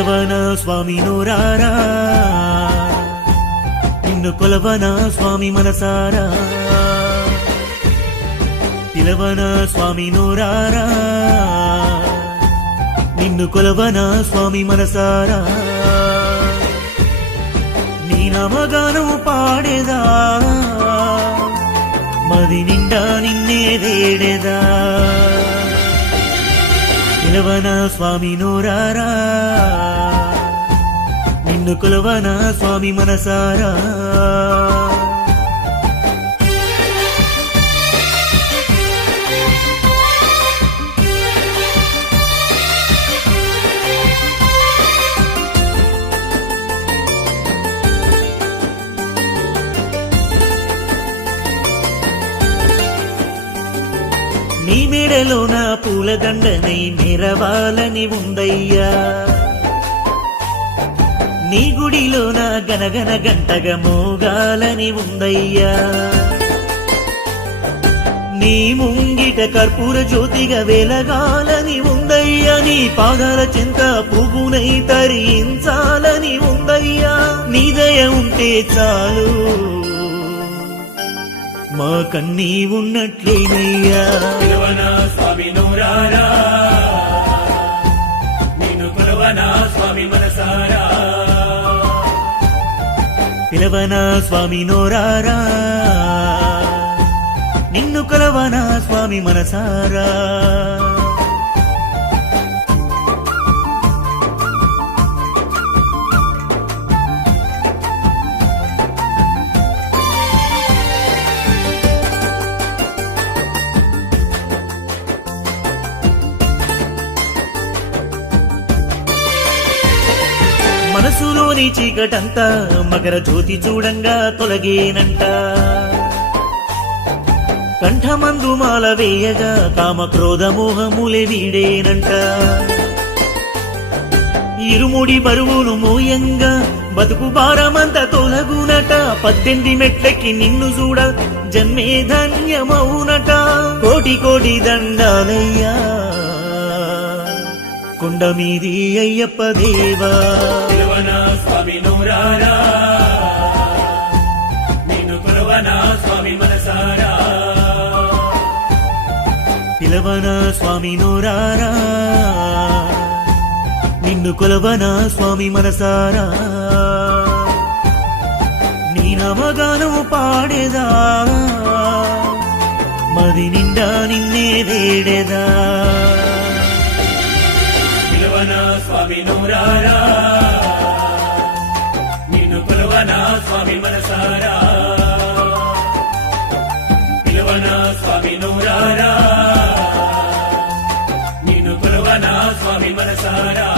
పిలవన స్వామి నోరారా, నిన్ను కొలవన స్వామి మనసారా. పిలవన స్వామి నోరారా, నిన్ను కొలవన స్వామి మనసారా. నీ నామగానం పాడేదా, మది నిండా నిన్నే వేడేదా. పిలవన స్వామి నోరారా, నిన్ను కొలవన స్వామి మనసారా. నీ మెడలోన పూలదండనై మెరవాలని ఉందయ్యా, నీ గుడిలోన గనగన గంటగా మోగాలని ఉందయ్యా. నీ ముంగిట కర్పూర జ్యోతిగా వెలగాలని ఉందయ్యా, నీ పాదాల చెంత పువ్వునై తరించాలని ఉందయ్యా. నీ దయ ఉంటే చాలు మా కన్నీ ఉన్నట్లేనయ్యా. పిలవన స్వామి నోరారా, నిన్ను కొలవన స్వామి మనసారా. పిలవన స్వామి నోరారా, నిన్ను కొలవన స్వామి మనసారా. మనసులోని చీకటంతా మకర జ్యోతి చూడంగా తొలగేనంట. కంఠమందు మాల వేయగా కామ క్రోధ మోహములే వీడేనంట. ఇరుముడి బరువును మోయంగా బతుకు భారమంతా తొలగునట. 18 మెట్లకి నిన్ను చూడ జన్మే ధన్యమౌనట. కోటి కోటి దండాలయ్యా కొండ మీది అయ్యప్ప దేవా. పిలవన స్వామి నోరారా, నిన్ను కొలవన స్వామి మనసారా. పిలవన స్వామి నోరారా, నిన్ను కొలవన స్వామి మనసారా. నీ నామగానం పాడేదా, మది నిండా నిన్నే వేడేదా. పిలవన స్వామి నోరారా, నిన్ను కొలవన స్వామి మనసారా. పిలవన స్వామి నోరారా, నిన్ను కొలవన స్వామి మనసారా.